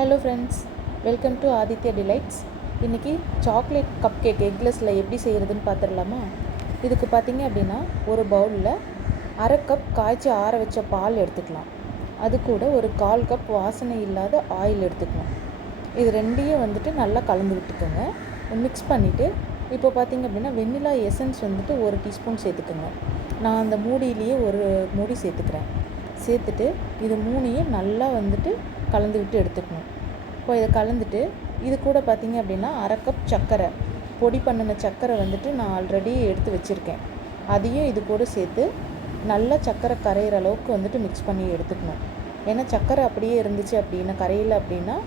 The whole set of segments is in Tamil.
Hello friends, welcome to Aditya delights. இன்றைக்கி சாக்லேட் கப் கேக் எக்லெஸில் எப்படி செய்கிறதுன்னு பார்த்துடலாமா? இதுக்கு பார்த்திங்க அப்படின்னா ஒரு பவுலில் அரை கப் காய்ச்சி ஆற வச்ச பால் எடுத்துக்கலாம். அது கூட ஒரு 1/4 கப் வாசனை இல்லாத ஆயில் எடுத்துக்கணும். இது ரெண்டையும் நல்லா கலந்து விட்டுக்கோங்க. மிக்ஸ் பண்ணிவிட்டு இப்போ பார்த்திங்க அப்படின்னா வெண்ணிலா எசன்ஸ் ஒரு டீஸ்பூன் சேர்த்துக்கோங்க. நான் அந்த மூடியிலேயே ஒரு மூடி சேர்த்துக்கிறேன். சேர்த்துட்டு இது மூணையும் நல்லா கலந்து விட்டு எடுத்துக்கணும். இப்போ இதை கலந்துட்டு இது கூட பார்த்திங்க அப்படின்னா அரை கப் சர்க்கரை, பொடி பண்ணின சர்க்கரை நான் ஆல்ரெடி எடுத்து வச்சுருக்கேன். அதையும் இது கூட சேர்த்து நல்லா சர்க்கரை கரையிற அளவுக்கு மிக்ஸ் பண்ணி எடுத்துக்கணும். ஏன்னா சர்க்கரை அப்படியே இருந்துச்சு அப்படின்னா கரையில் அப்படின்னா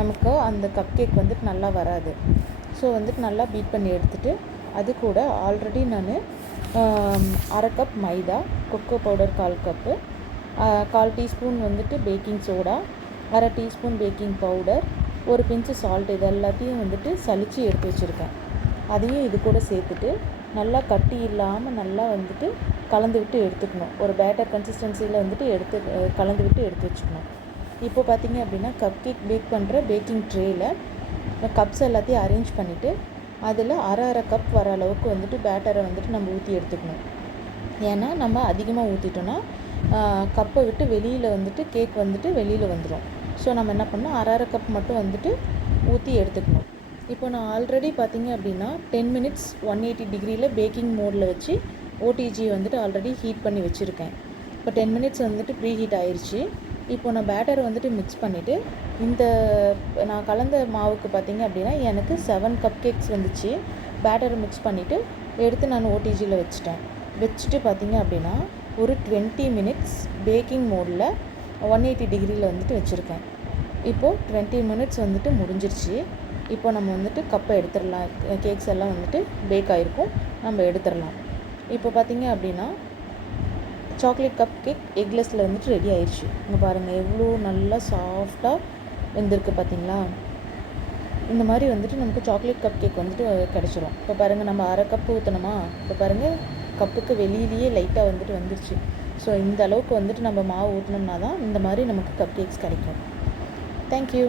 நமக்கு அந்த கப் கேக் நல்லா வராது. ஸோ நல்லா பீட் பண்ணி எடுத்துகிட்டு அது கூட ஆல்ரெடி நான் அரை கப் மைதா, cocoa powder 1/4 cup, 1/4 teaspoon baking soda, அரை டீஸ்பூன் பேக்கிங் பவுடர், ஒரு பிஞ்சு சால்ட், இது எல்லாத்தையும் சலித்து எடுத்து வச்சுருக்கேன். அதையும் இது கூட சேர்த்துட்டு நல்லா கட்டி இல்லாமல் நல்லா கலந்து விட்டு எடுத்துக்கணும். ஒரு பேட்டர் கன்சிஸ்டன்சியில் எடுத்து கலந்து விட்டு எடுத்து வச்சுக்கணும். இப்போ பார்த்திங்க அப்படின்னா கப் கேக் பேக் பண்ணுற பேக்கிங் ட்ரேயில் கப்ஸ் எல்லாத்தையும் அரேஞ்ச் பண்ணிவிட்டு அதில் அரை கப் வர அளவுக்கு பேட்டரை நம்ம ஊற்றி எடுத்துக்கணும். ஏன்னா நம்ம அதிகமாக ஊற்றிட்டோன்னா கப்பை விட்டு வெளியில் கேக் வெளியில் வந்துடும். ஸோ நம்ம என்ன பண்ணோம், அரை கப் மட்டும் ஊற்றி எடுத்துக்கணும். இப்போ நான் ஆல்ரெடி பார்த்திங்க அப்படின்னா 10 மினிட்ஸ் 180 டிகிரியில் பேக்கிங் மோடில் வச்சு ஓடிஜி ஆல்ரெடி ஹீட் பண்ணி வச்சுருக்கேன். இப்போ 10 மினிட்ஸ் ப்ரீ ஹீட் ஆயிடுச்சு. இப்போ நான் பேட்டரை மிக்ஸ் பண்ணிவிட்டு இந்த நான் கலந்த மாவுக்கு பார்த்திங்க அப்படின்னா எனக்கு 7 கப் கேக்ஸ் வந்துச்சு. பேட்டரை மிக்ஸ் பண்ணிவிட்டு எடுத்து நான் ஓடிஜியில் வச்சுட்டு பார்த்திங்க அப்படின்னா ஒரு 20 மினிட்ஸ் பேக்கிங் மோடில் 180 டிகிரியில் வச்சுருக்கேன். இப்போது 20 மினிட்ஸ் முடிஞ்சிருச்சு. இப்போ நம்ம கப்பை எடுத்துடலாம். கேக்ஸ் எல்லாம் பேக் ஆகிருக்கும், நம்ம எடுத்துடலாம். இப்போ பார்த்திங்க அப்படின்னா சாக்லேட் கப் கேக் எக்லெஸில் ரெடி ஆயிடுச்சு. இங்கே பாருங்கள் எவ்வளோ நல்லா சாஃப்டாக வெந்திருக்கு பார்த்தீங்களா? இந்த மாதிரி நமக்கு சாக்லேட் கப் கேக் கிடச்சிரும். இப்போ பாருங்கள் நம்ம அரை கப்பு ஊற்றணுமா, இப்போ பாருங்கள் கப்புக்கு வெளியிலேயே லைட்டாக வந்துருச்சு. ஸோ இந்த அளவுக்கு நம்ம மாவு ஊற்றினோம்னா தான் இந்த மாதிரி நமக்கு கப் கேக்ஸ் கிடைக்கும். தேங்க்யூ.